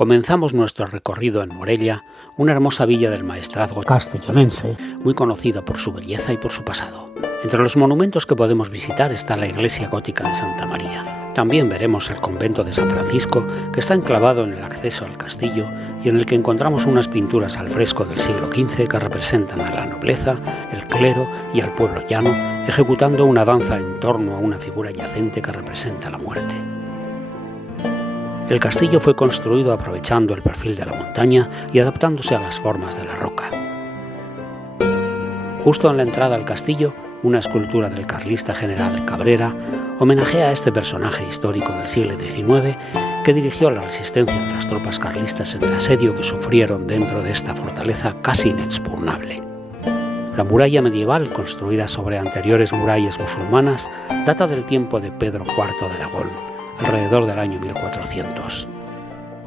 Comenzamos nuestro recorrido en Morella, una hermosa villa del maestrazgo castellonense, muy conocida por su belleza y por su pasado. Entre los monumentos que podemos visitar está la iglesia gótica de Santa María. También veremos el convento de San Francisco, que está enclavado en el acceso al castillo y en el que encontramos unas pinturas al fresco del siglo XV que representan a la nobleza, el clero y al pueblo llano, ejecutando una danza en torno a una figura yacente que representa la muerte. El castillo fue construido aprovechando el perfil de la montaña y adaptándose a las formas de la roca. Justo en la entrada al castillo, una escultura del carlista general Cabrera homenajea a este personaje histórico del siglo XIX que dirigió la resistencia de las tropas carlistas en el asedio que sufrieron dentro de esta fortaleza casi inexpugnable. La muralla medieval, construida sobre anteriores murallas musulmanas, data del tiempo de Pedro IV de Aragón, alrededor del año 1400.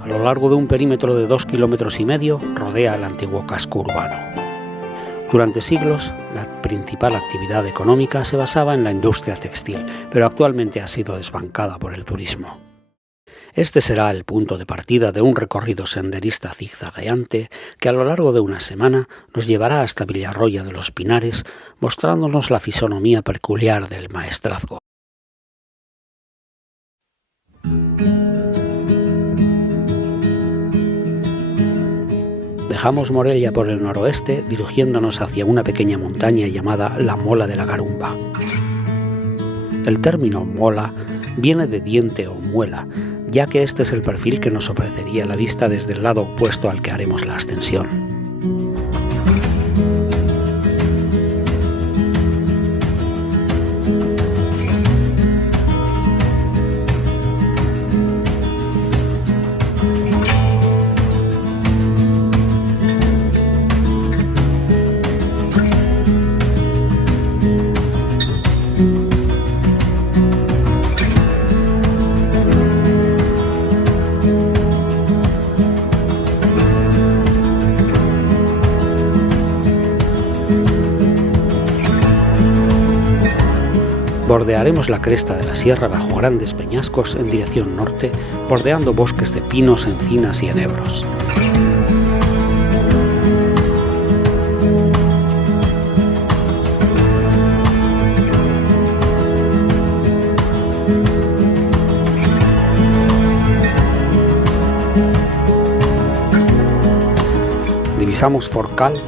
A lo largo de un perímetro de 2,5 kilómetros, rodea el antiguo casco urbano. Durante siglos, la principal actividad económica se basaba en la industria textil, pero actualmente ha sido desbancada por el turismo. Este será el punto de partida de un recorrido senderista zigzagueante que a lo largo de una semana nos llevará hasta Villarroya de los Pinares, mostrándonos la fisonomía peculiar del maestrazgo. Dejamos Morella por el noroeste, dirigiéndonos hacia una pequeña montaña llamada la Mola de la Garumba. El término mola viene de diente o muela, ya que este es el perfil que nos ofrecería la vista desde el lado opuesto al que haremos la ascensión. Bordearemos la cresta de la sierra bajo grandes peñascos en dirección norte, bordeando bosques de pinos, encinas y enebros. Divisamos Forcal,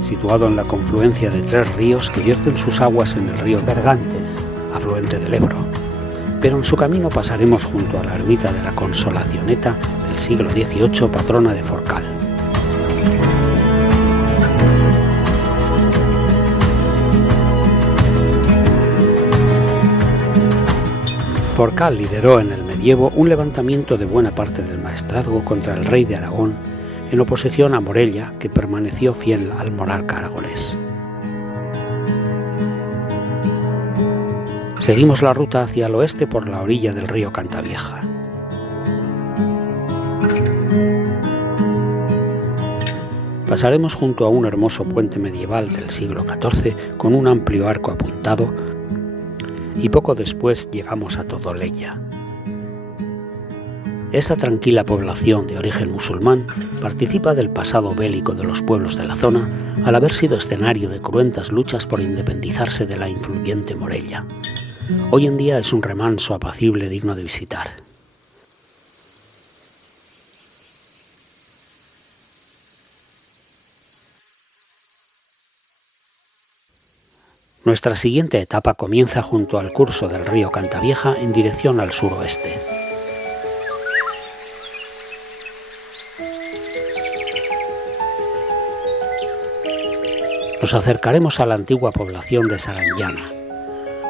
situado en la confluencia de 3 ríos que vierten sus aguas en el río Bergantes, afluente del Ebro, pero en su camino pasaremos junto a la ermita de la Consolacioneta del siglo XVIII, patrona de Forcal. Forcal lideró en el medievo un levantamiento de buena parte del maestrazgo contra el rey de Aragón, en oposición a Morella, que permaneció fiel al monarca aragonés. Seguimos la ruta hacia el oeste por la orilla del río Cantavieja. Pasaremos junto a un hermoso puente medieval del siglo XIV con un amplio arco apuntado y poco después llegamos a Todoleya. Esta tranquila población de origen musulmán participa del pasado bélico de los pueblos de la zona al haber sido escenario de cruentas luchas por independizarse de la influyente Morella. Hoy en día es un remanso apacible digno de visitar. Nuestra siguiente etapa comienza junto al curso del río Cantavieja en dirección al suroeste. Nos acercaremos a la antigua población de Saranyana.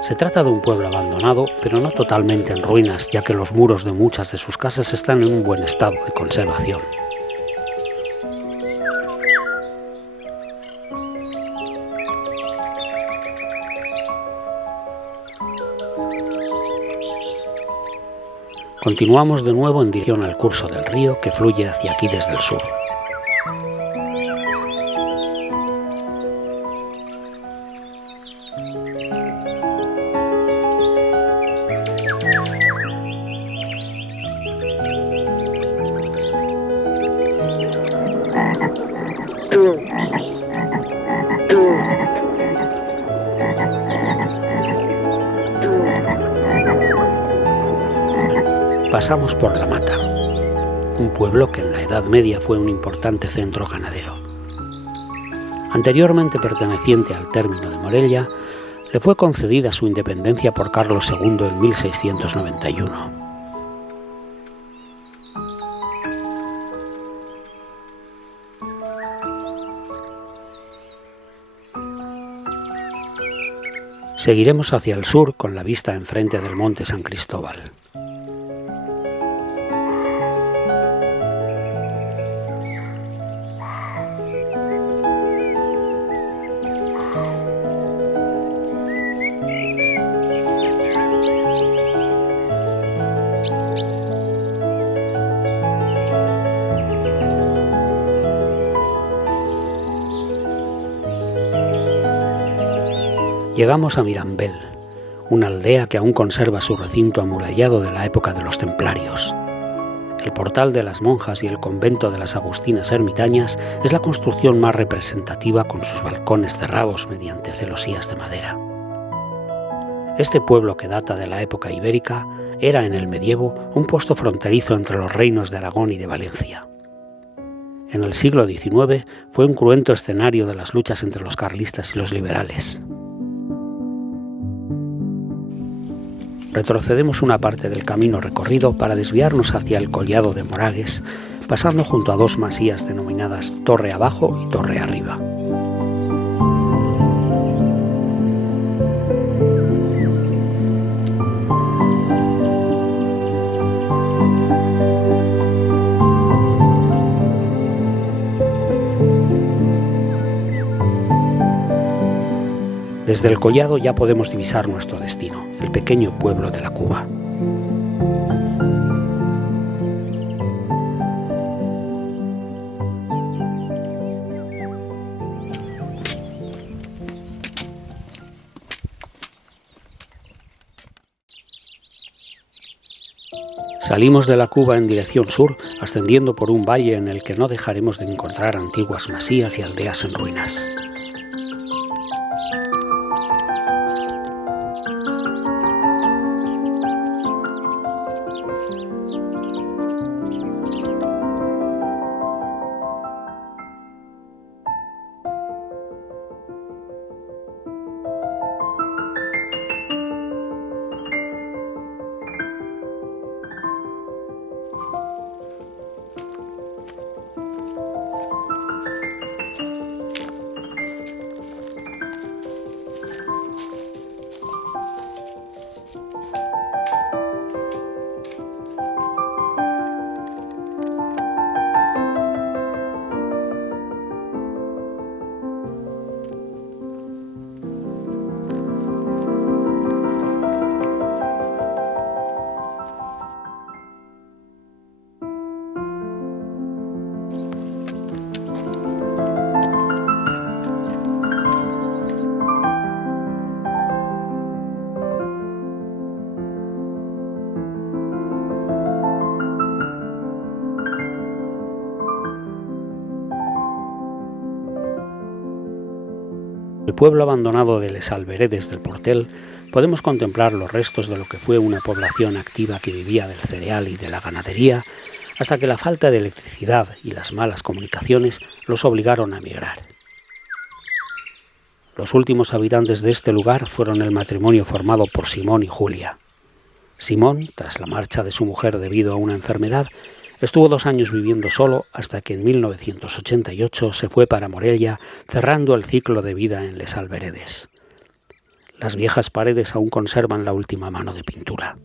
Se trata de un pueblo abandonado, pero no totalmente en ruinas, ya que los muros de muchas de sus casas están en un buen estado de conservación. Continuamos de nuevo en dirección al curso del río que fluye hacia aquí desde el sur. pasamos por La Mata, un pueblo que en la Edad Media fue un importante centro ganadero. Anteriormente perteneciente al término de Morella, le fue concedida su independencia por Carlos II en 1691. Seguiremos hacia el sur con la vista enfrente del Monte San Cristóbal. Llegamos a Mirambel, una aldea que aún conserva su recinto amurallado de la época de los templarios. El portal de las monjas y el convento de las agustinas ermitañas es la construcción más representativa, con sus balcones cerrados mediante celosías de madera. Este pueblo, que data de la época ibérica, era en el medievo un puesto fronterizo entre los reinos de Aragón y de Valencia. En el siglo XIX fue un cruento escenario de las luchas entre los carlistas y los liberales. Retrocedemos una parte del camino recorrido para desviarnos hacia el collado de Moragues, pasando junto a dos masías denominadas Torre Abajo y Torre Arriba. Desde el collado ya podemos divisar nuestro destino, el pequeño pueblo de la Cuba. Salimos de la Cuba en dirección sur, ascendiendo por un valle en el que no dejaremos de encontrar antiguas masías y aldeas en ruinas. En el pueblo abandonado de Les Alberedes del Portel podemos contemplar los restos de lo que fue una población activa que vivía del cereal y de la ganadería, hasta que la falta de electricidad y las malas comunicaciones los obligaron a emigrar. Los últimos habitantes de este lugar fueron el matrimonio formado por Simón y Julia. Simón, tras la marcha de su mujer debido a una enfermedad, estuvo 2 años viviendo solo hasta que en 1988 se fue para Morella, cerrando el ciclo de vida en Les Alberedes. Las viejas paredes aún conservan la última mano de pintura.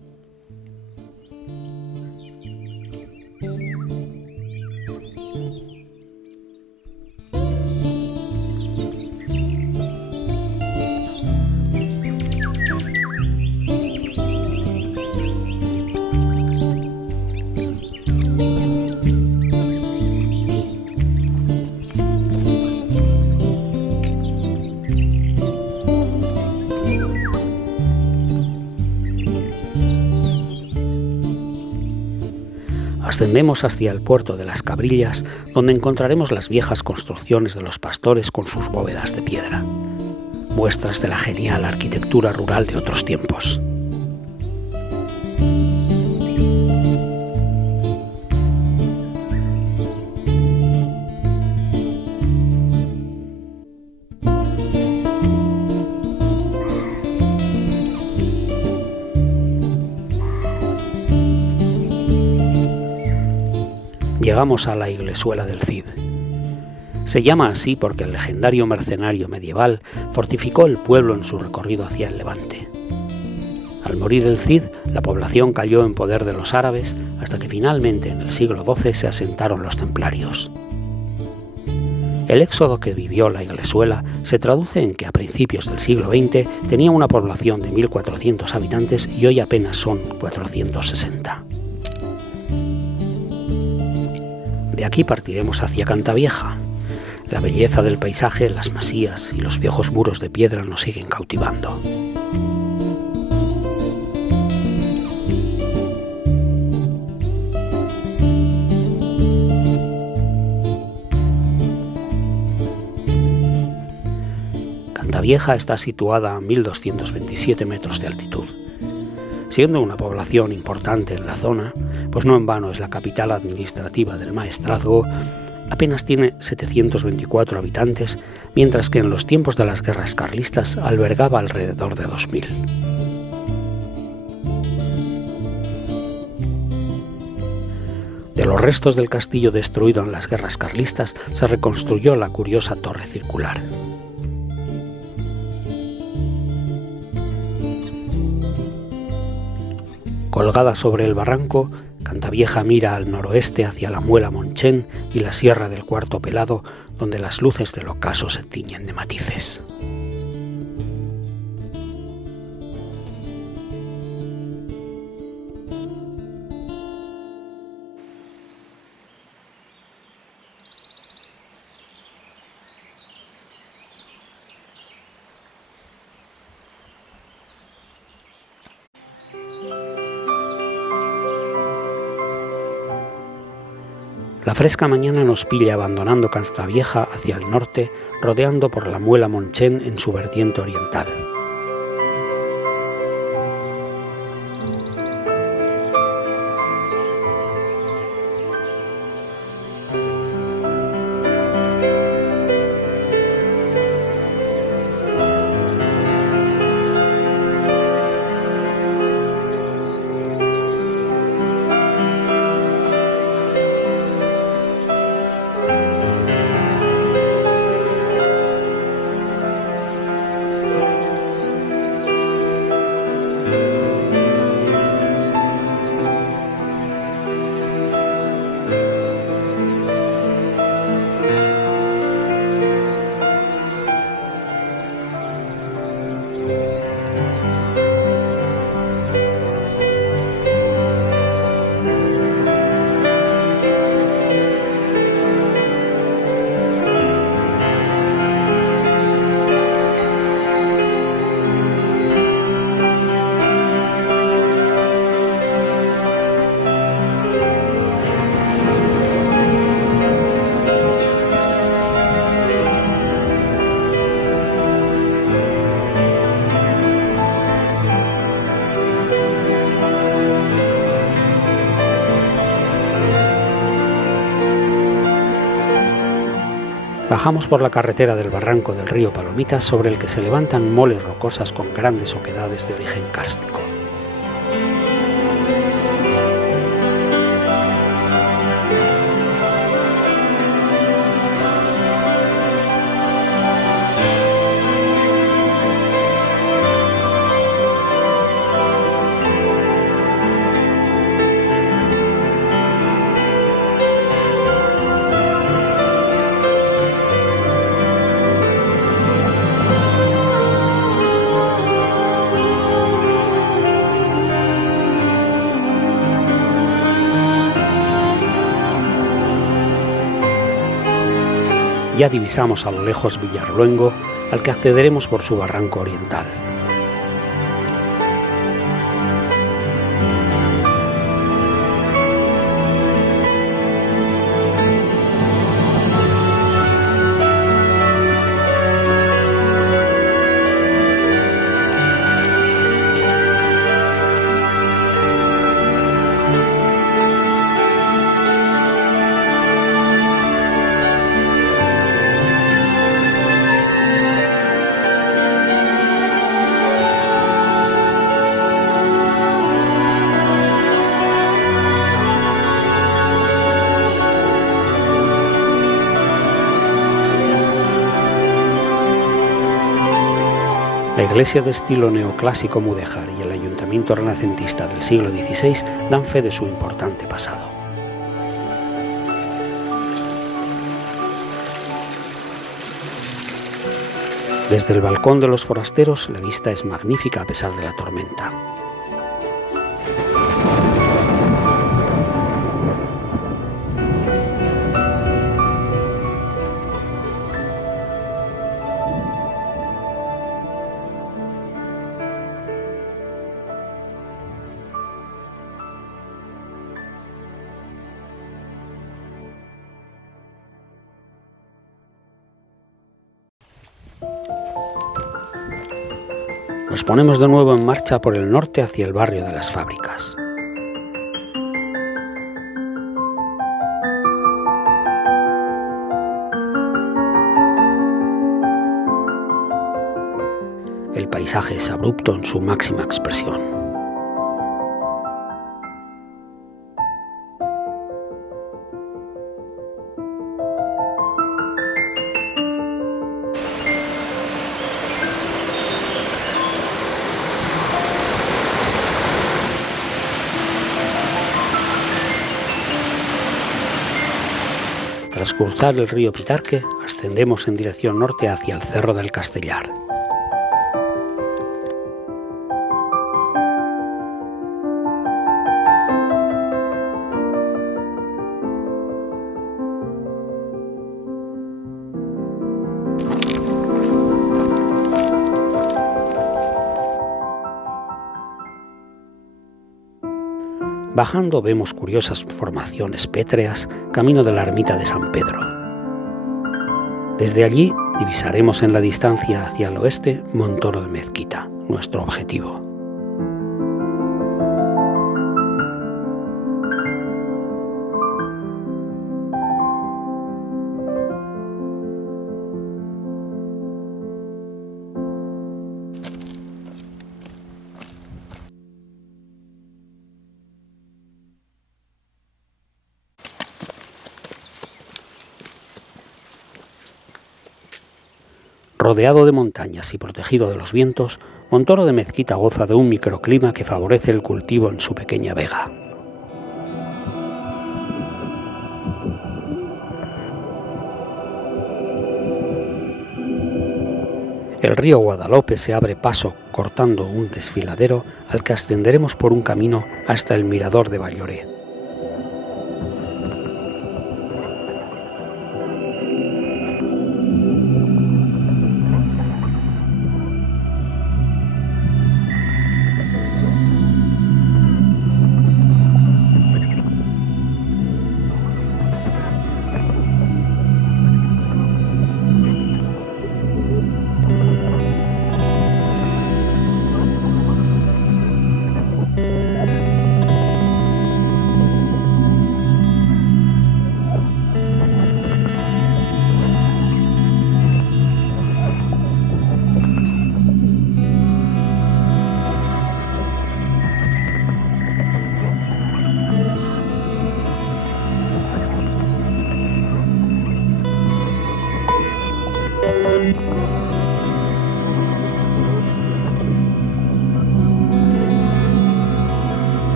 Ascendemos hacia el puerto de Las Cabrillas, donde encontraremos las viejas construcciones de los pastores con sus bóvedas de piedra, muestras de la genial arquitectura rural de otros tiempos. llegamos a la Iglesuela del Cid. Se llama así porque el legendario mercenario medieval fortificó el pueblo en su recorrido hacia el Levante. Al morir el Cid, la población cayó en poder de los árabes hasta que finalmente en el siglo XII se asentaron los templarios. El éxodo que vivió la Iglesuela se traduce en que a principios del siglo XX tenía una población de 1.400 habitantes y hoy apenas son 460. De aquí partiremos hacia Cantavieja. La belleza del paisaje, las masías y los viejos muros de piedra nos siguen cautivando. Cantavieja está situada a 1.227 metros de altitud. Siendo una población importante en la zona, pues no en vano es la capital administrativa del Maestrazgo, apenas tiene 724 habitantes, mientras que en los tiempos de las guerras carlistas albergaba alrededor de 2.000. De los restos del castillo destruido en las guerras carlistas se reconstruyó la curiosa torre circular. Colgada sobre el barranco, Cantavieja mira al noroeste hacia la Muela Monchén y la Sierra del Cuarto Pelado, donde las luces del ocaso se tiñen de matices. La fresca mañana nos pilla abandonando Cantavieja hacia el norte, rodeando por la Muela Monchén en su vertiente oriental. Bajamos por la carretera del barranco del río Palomitas, sobre el que se levantan moles rocosas con grandes oquedades de origen kárstico. Ya divisamos a lo lejos Villarluengo, al que accederemos por su barranco oriental. La iglesia de estilo neoclásico mudéjar y el ayuntamiento renacentista del siglo XVI dan fe de su importante pasado. Desde el balcón de los forasteros la vista es magnífica a pesar de la tormenta. Nos ponemos de nuevo en marcha por el norte hacia el barrio de las Fábricas. El paisaje es abrupto en su máxima expresión. Tras cruzar el río Pitarque, ascendemos en dirección norte hacia el Cerro del Castellar. Bajando vemos curiosas formaciones pétreas camino de la ermita de San Pedro. Desde allí divisaremos en la distancia hacia el oeste Montoro de Mezquita, nuestro objetivo. Rodeado de montañas y protegido de los vientos, Montoro de Mezquita goza de un microclima que favorece el cultivo en su pequeña vega. El río Guadalope se abre paso cortando un desfiladero al que ascenderemos por un camino hasta el mirador de Balloré.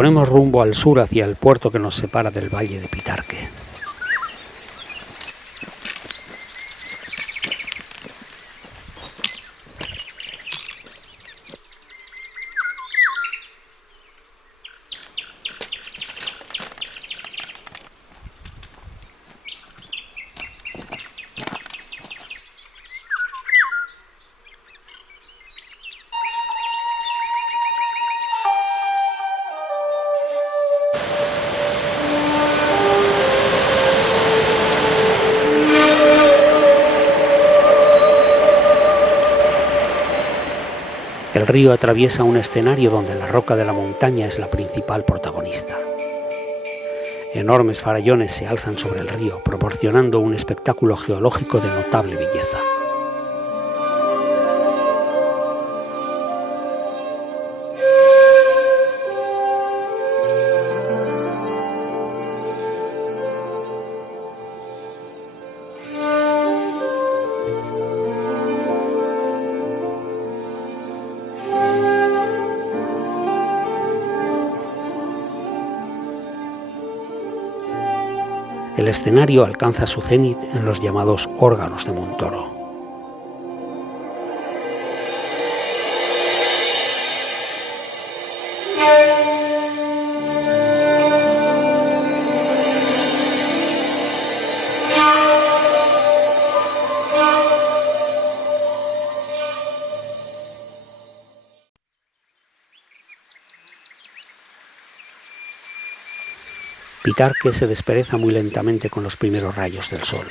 Ponemos rumbo al sur hacia el puerto que nos separa del valle de Pitarque. El río atraviesa un escenario donde la roca de la montaña es la principal protagonista. Enormes farallones se alzan sobre el río, proporcionando un espectáculo geológico de notable belleza. El escenario alcanza su cenit en los llamados órganos de Montoro. Pitarque se despereza muy lentamente con los primeros rayos del sol.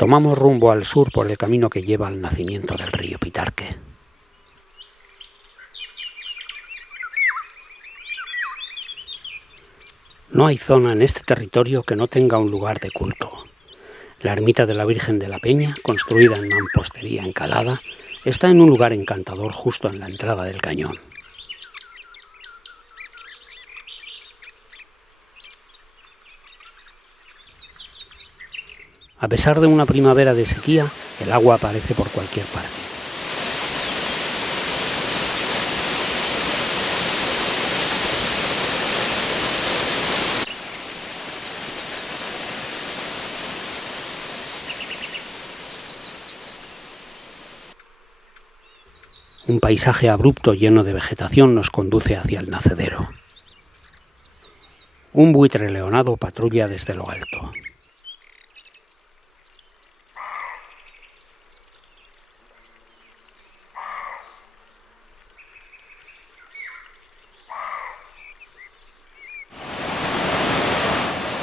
Tomamos rumbo al sur por el camino que lleva al nacimiento del río Pitarque. No hay zona en este territorio que no tenga un lugar de culto. La ermita de la Virgen de la Peña, construida en mampostería encalada, está en un lugar encantador justo en la entrada del cañón. A pesar de una primavera de sequía, el agua aparece por cualquier parte. Un paisaje abrupto lleno de vegetación nos conduce hacia el nacedero. Un buitre leonado patrulla desde lo alto.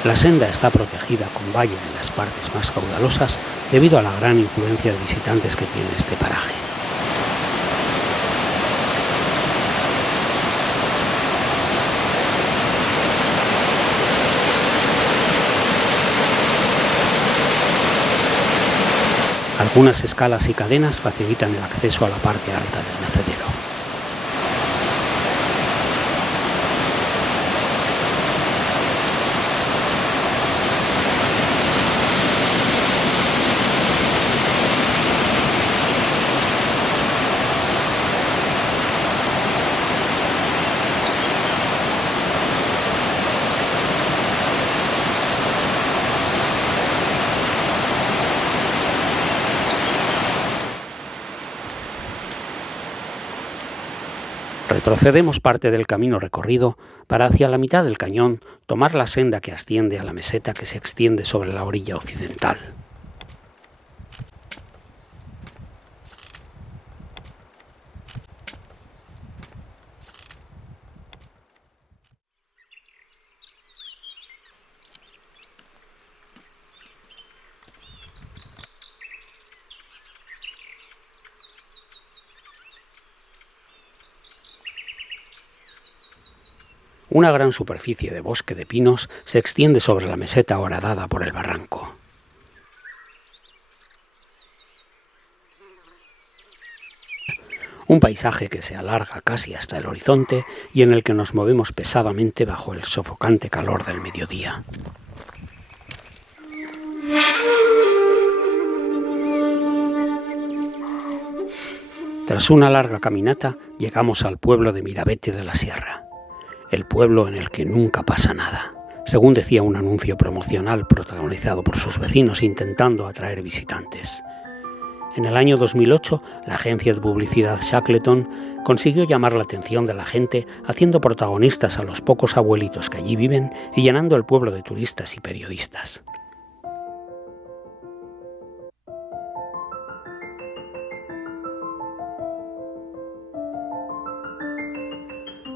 La senda está protegida con valla en las partes más caudalosas debido a la gran influencia de visitantes que tiene este paraje. Algunas escalas y cadenas facilitan el acceso a la parte alta del nacedero. Retrocedemos parte del camino recorrido para hacia la mitad del cañón tomar la senda que asciende a la meseta que se extiende sobre la orilla occidental. Una gran superficie de bosque de pinos se extiende sobre la meseta horadada por el barranco. Un paisaje que se alarga casi hasta el horizonte y en el que nos movemos pesadamente bajo el sofocante calor del mediodía. Tras una larga caminata, llegamos al pueblo de Mirabete de la Sierra. El pueblo en el que nunca pasa nada, según decía un anuncio promocional protagonizado por sus vecinos intentando atraer visitantes. En el año 2008, la agencia de publicidad Shackleton consiguió llamar la atención de la gente haciendo protagonistas a los pocos abuelitos que allí viven y llenando el pueblo de turistas y periodistas.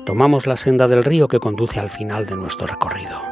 Tomamos la senda del río que conduce al final de nuestro recorrido.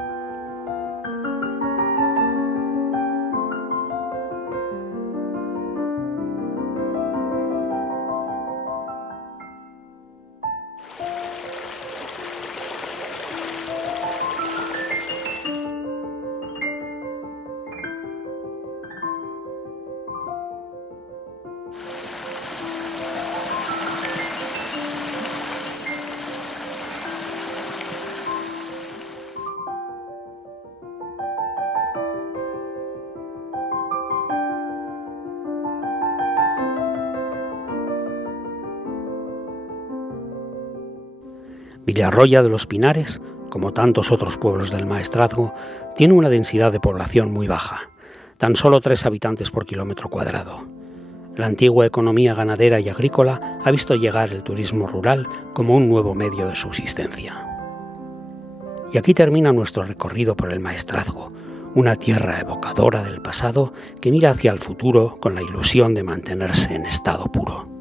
Villarroya de los Pinares, como tantos otros pueblos del Maestrazgo, tiene una densidad de población muy baja, tan solo 3 habitantes por kilómetro cuadrado. La antigua economía ganadera y agrícola ha visto llegar el turismo rural como un nuevo medio de subsistencia. Y aquí termina nuestro recorrido por el Maestrazgo, una tierra evocadora del pasado que mira hacia el futuro con la ilusión de mantenerse en estado puro.